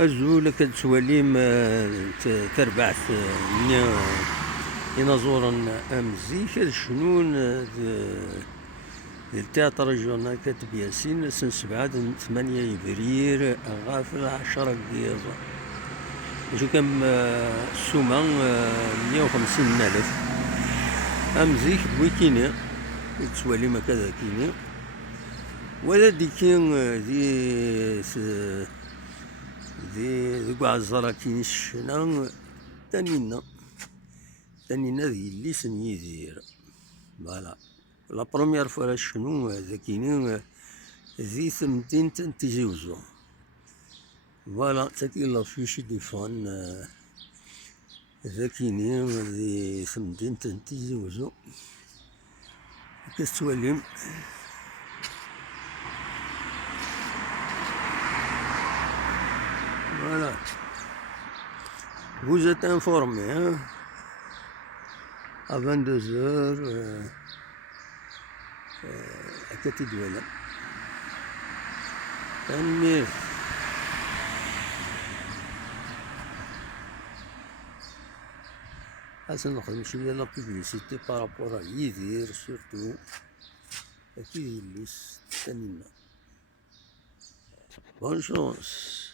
الزول كتوليم تربعت ني ينازورا أمزيك شنون التياتر ريجيونال كاتب ياسين سن 7 8 غافل 10 كياز جو كم السومة 150,000 أمزيك بويكيني تسوالي ما كذا كيني ولا ديكين ذي قعزرة كيني الشنا تانينا ذي اللي سن يدير فوالا. لا بروميير فوا شنو ذاكيني ذي ثمتين تيزي وزو فوالا تاكي لافيش ديفون ذاكيني ذي ثمتين تيزي وزو كتوليم. Voilà. Vous êtes informé, hein, à 22 h à Katidouala. Mais ça nous fait la publicité par rapport à Yidir, surtout. Et puis, Tanina. Bonne chance.